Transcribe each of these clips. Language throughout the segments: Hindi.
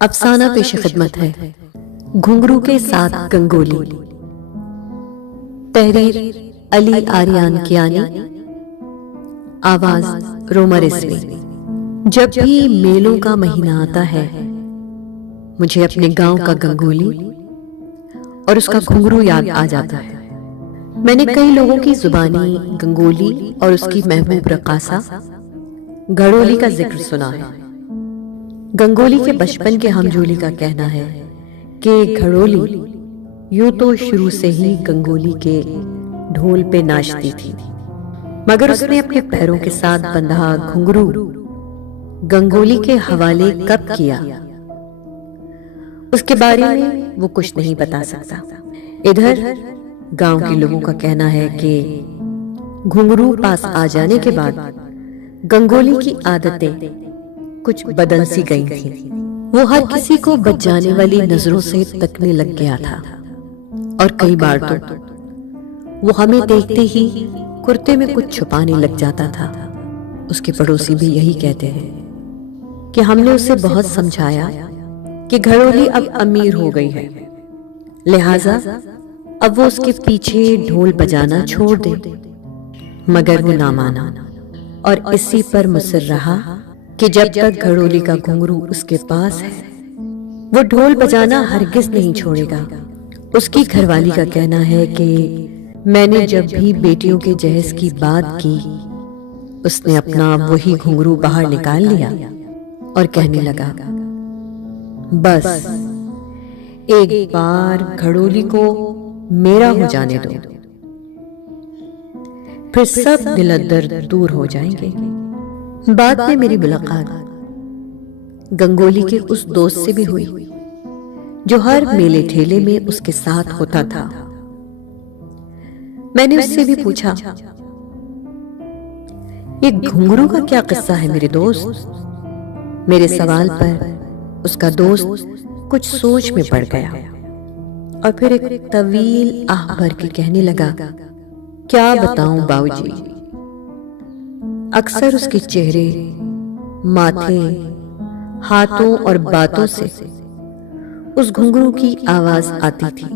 अफसाना पेश खिदमत है घुंघरू के साथ गंगोली। तहरीर अली आर्यान कियानी, आवाज रोमा रिजवी। जब भी मेलों का महीना आता है मुझे अपने गांव का गंगोली और उसका घुंघरू याद आ जाता है। मैंने कई लोगों की जुबानी गंगोली और उसकी महबूब रकासा घड़ोली का जिक्र सुना है। गंगोली के बचपन के हमजोली का कहना है कि घड़ोली यूं तो शुरू से ही गंगोली के ढोल पे नाचती थी, मगर उसने अपने पैरों के साथ बंधा घुंघरू गंगोली के हवाले कब किया उसके बारे में वो कुछ नहीं बता सकता। इधर गांव के लोगों का कहना है कि घुंघरू पास आ जाने के बाद गंगोली की आदतें कुछ बदल सी गई थी। वो हर किसी को बच जाने वाली नजरों से तकने लग गया था और कई बार तो वो हमें देखते ही कुर्ते में कुछ छुपाने लग जाता था। उसके पड़ोसी भी यही कहते हैं कि हमने उसे बहुत समझाया कि घड़ोली अब अमीर हो गई है, लिहाजा अब वो उसके पीछे ढोल बजाना छोड़ दे, मगर वो ना माना और इसी पर मुसर रहा कि जब तक घड़ोली का घुंघरू उसके पास है वो ढोल बजाना हरगिज नहीं छोड़ेगा। उसकी घरवाली का कहना है कि मैंने जब भी बेटियों के जहेज की बात की उसने अपना वही घुंघरू बाहर निकाल लिया और कहने लगा, बस एक बार घड़ोली को मेरा हो जाने दो, फिर सब दिल-दर्द दूर हो जाएंगे। बाद में मेरी मुलाकात गंगोली के उस दोस्त से भी हुई जो हर मेले ठेले में उसके साथ होता था। मैंने उससे भी पूछा, ये घुंघरू का क्या किस्सा है मेरे दोस्त? मेरे सवाल पर उसका दोस्त कुछ सोच में पड़ गया और फिर एक तवील आह भर के कहने लगा, क्या बताऊं बाबूजी, अक्सर उसके चेहरे, माथे, हाथों और बातों से उस घुंघरू की आवाज आती थी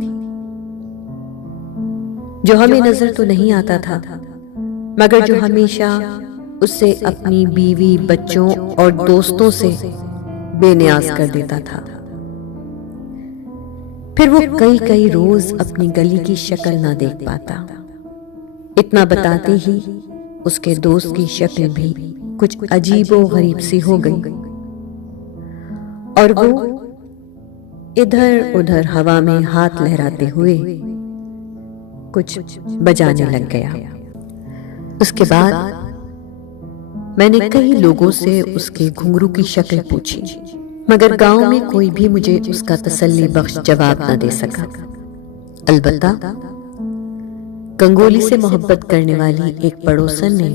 जो हमें नजर तो नहीं आता था, मगर जो हमेशा उससे अपनी बीवी, बच्चों और दोस्तों से बेनियाज कर देता था। फिर वो कई रोज अपनी गली की शक्ल ना देख पाता। इतना बताते ही उसके दोस्त की शक्ल भी कुछ अजीबो गरीब सी हो गई और वो इधर उधर हवा में हाथ लहराते हुए कुछ बजाने लग गया। उसके बाद मैंने कई लोगों से उसके घुंघरू की शक्ल पूछी, मगर गांव में कोई भी मुझे उसका तसल्ली बख्श जवाब न दे सका। अलबत्ता गंगोली से मोहब्बत करने वाली एक पड़ोसन ने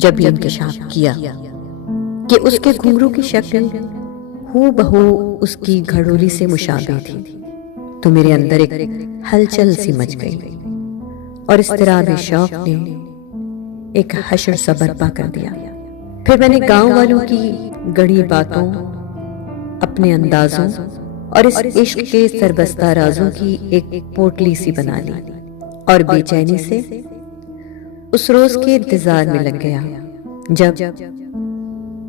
जब ये इंकशाफ किया कि उसके घुंघरू की शक्ल हूबहू उसकी घड़ोली से मुशाबे थी, तो मेरे अंदर एक हलचल सी मच गई और इस तरह शौक ने एक हशर सा बर्पा कर दिया। फिर मैंने गांव वालों की गढ़ी बातों, अपने अंदाजों और इस इश्क के सरबस्ता राजों की एक पोटली सी बना ली और बेचैनी से उस रोज के इंतजार में लग गया जब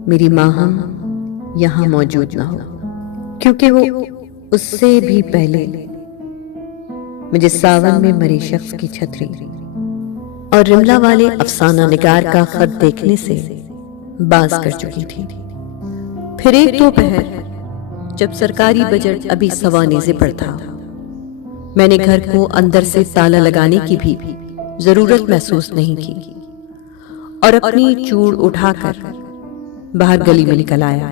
मेरी माँ हम यहाँ मौजूद ना हो, क्योंकि वो उससे भी पहले मुझे सावन में मरे शख्स की छतरी और रिमला वाले अफसाना निगार का खत देखने से बाज कर चुकी थी। फिर एक दोपहर जब सरकारी बजट अभी सवानेज़े पर था, मैंने घर को अंदर से ताला लगाने की भी जरूरत महसूस नहीं की और अपनी चूड़ उठाकर बाहर गली में निकल आया।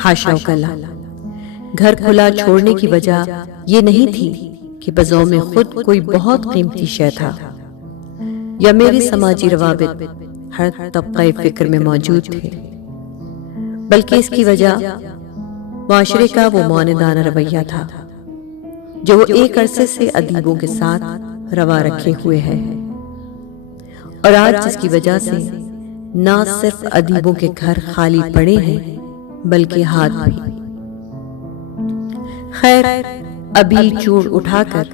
हाशा कल्ला, घर खुला छोड़ने की वजह यह नहीं थी कि बज़ौ में खुद कोई बहुत कीमती शय था या मेरे समाजी रवाबित हर तबक़े फिक्र में मौजूद थे, बल्कि इसकी वजह माशरे का वो मौनदाना रवैया था जो वो एक अरसे से अदीबों के साथ रवा रखे हुए है और आज जिसकी वजह से न सिर्फ अदीबों के घर खाली पड़े हैं बल्कि हाथ भी खैर, अभी चूड़ उठाकर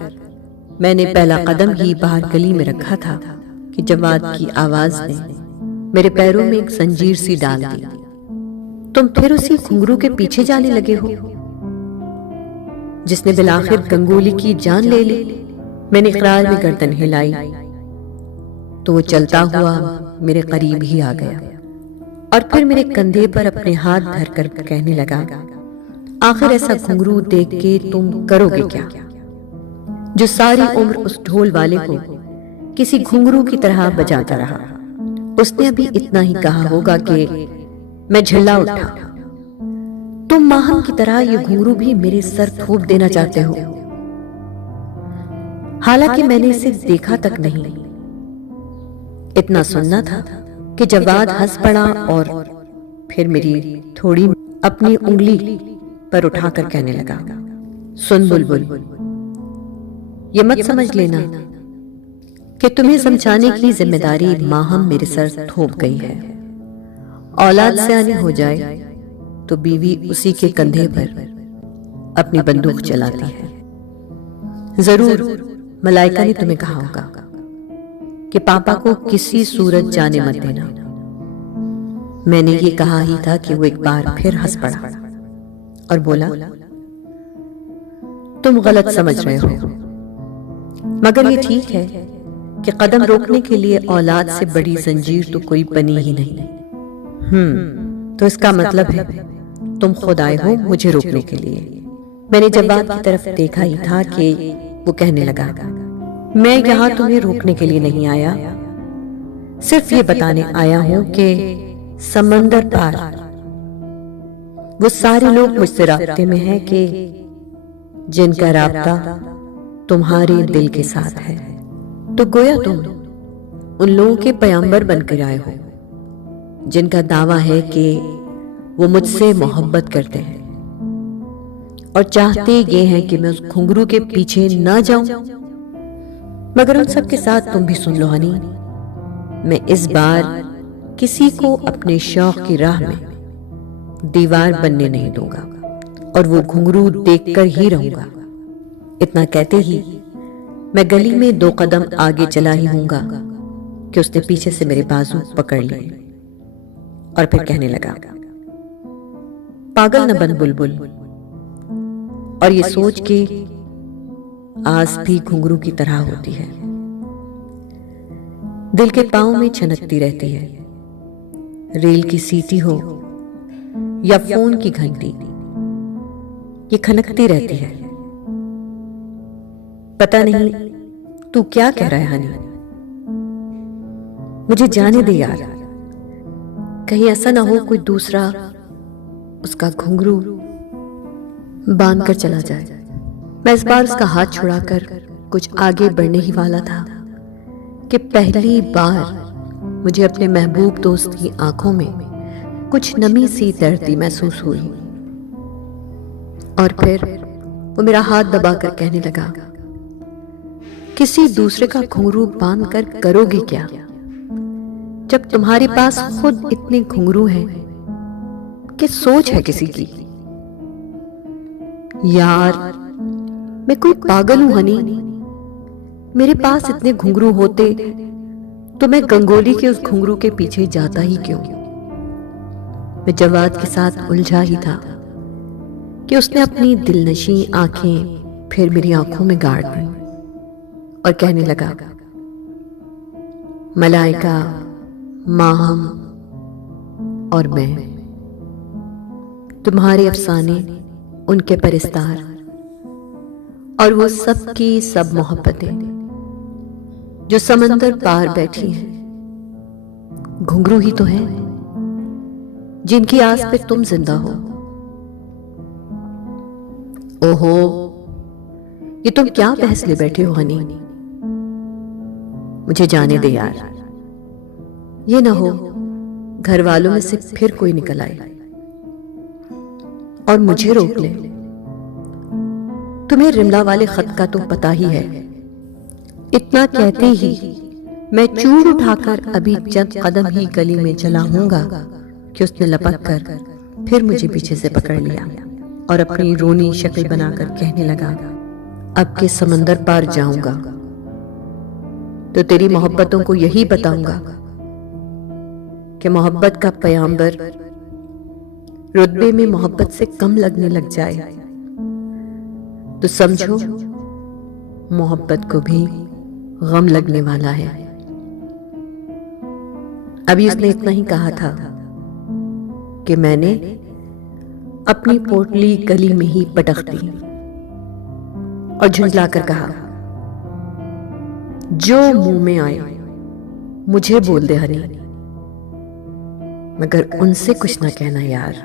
मैंने पहला कदम ही बाहर गली में रखा था कि जवाद की आवाज ने मेरे पैरों में एक जंजीर सी डाल दी। तुम फिर उसी घुंघरू के पीछे जाने लगे हो जिसने बिलाखिर गंगोली की जान ले ली। मैंने इकरार में गर्दन हिलाई तो वो चलता हुआ मेरे करीब ही आ गया और फिर मेरे कंधे पर अपने हाथ धरकर कहने लगा, आखिर ऐसा घुंघरू देख के तुम करोगे क्या जो सारी उम्र उस ढोल वाले को किसी घुंघरू की तरह बजाता रहा। उसने अभी इतना ही कहा होगा कि मैं झल्ला उठा, तुम माहम की तरह ये घुंघरू भी मेरे सर थोप देना चाहते हो। हालांकि मैंने इसे देखा तक नहीं, इतना सुनना था कि जवाद हंस पड़ा और फिर मेरी थोड़ी अपनी उंगली पर उठाकर कहने लगा, सुन बुलबुल, ये मत समझ लेना कि तुम्हें समझाने की जिम्मेदारी माहम मेरे सर थोप गई है। औलाद से आनी हो जाए तो बीवी उसी के कंधे पर अपनी बंदूक चलाती है। जरूर मलाइका ने तुम्हें कहा होगा कि पापा को किसी सूरत जाने मत देना। मैंने ये कहा ही था कि वो एक बार फिर हंस पड़ा और बोला, तुम गलत समझ रहे हो, मगर ये ठीक है कि कदम रोकने के लिए औलाद से बड़ी जंजीर तो कोई बनी ही नहीं। तो इसका मतलब है तुम खुद आए हो मुझे रोकने के लिए। मैंने जवाब की तरफ देखा ही था कि वो कहने लगा, मैं यहां तुम्हें रोकने के लिए नहीं आया, सिर्फ ये बताने आया हूं कि समंदर पार वो सारे लोग मुझसे राब्ते में हैं कि जिनका राब्ता तुम्हारे दिल के साथ है। तो गोया तुम उन लोगों के पैगंबर बनकर आए हो जिनका दावा है कि वो मुझसे मोहब्बत करते हैं और चाहते ये हैं कि मैं उस घुंघरू के पीछे ना जाऊं। मगर उन सब के साथ तुम भी सुन लो हनी, मैं इस बार किसी को अपने शौक की राह में दीवार बनने नहीं दूंगा और वो घुंघरू देखकर ही रहूंगा। इतना कहते ही मैं गली में 2 कदम आगे चला ही हूंगा कि उसने पीछे से मेरे बाजू पकड़ लिए और फिर कहने लगा, पागल न बन बुलबुल, और ये सोच के आस भी घुंघरू की तरह होती है, दिल के पांव में छनकती रहती है। रेल की सीटी हो या फोन की घंटी, ये खनकती रहती है। पता नहीं तू क्या कह रहा है हनी, मुझे जाने दे यार, कहीं ऐसा ना हो कोई दूसरा उसका घुंघरू बांध कर चला जाए। मैं इस बार उसका हाथ छुड़ाकर कुछ आगे बढ़ने ही वाला था कि पहली बार मुझे अपने महबूब दोस्त की आंखों में कुछ नमी सी दर्दी महसूस हुई और फिर वो मेरा हाथ दबाकर कहने लगा, किसी दूसरे का घुंघरू बांध कर करोगे क्या जब तुम्हारे पास खुद इतने घुंघरू हैं कि सोच है किसी की। यार मैं कोई पागल हूं हनी, मेरे पास इतने घुंघरू होते तो मैं गंगोली के उस घुंघरू के पीछे जाता ही क्यों। मैं जवाद के साथ उलझा ही था कि उसने अपनी दिलनशी आंखें फिर मेरी आंखों में गाड़ दी और कहने लगा, मलाइका, माहम और मैं, तुम्हारे अफसाने, उनके परिस्तार और वो सब की सब मोहब्बतें जो समंदर पार बैठी हैं, घुंघरू ही तो हैं जिनकी आस पे तुम जिंदा हो। ओहो, ये तुम क्या बहस ले बैठे हो हनी, मुझे जाने दे यार, ये ना हो घर वालों में से फिर कोई निकल आए और मुझे रोक ले। तुम्हें रिमला वाले खत का तो पता ही है। इतना कहते ही मैं चूड़ उठाकर अभी चंद कदम ही गली में चला हूंगा कि उसने लपक कर फिर मुझे पीछे से पकड़ लिया और अपनी रोनी शक्ल बनाकर कहने लगा, अब के समंदर पार जाऊंगा तो तेरी मोहब्बतों को यही बताऊंगा कि मोहब्बत का पैगंबर रुतबे में मोहब्बत से कम लगने लग जाए तो समझो मोहब्बत को भी गम लगने वाला है। अभी उसने इतना ही कहा था कि मैंने अपनी पोटली गली में ही पटक दी और झुंझलाकर कहा, जो मुंह में आए मुझे बोल दे हनी, मगर उनसे कुछ ना कहना यार।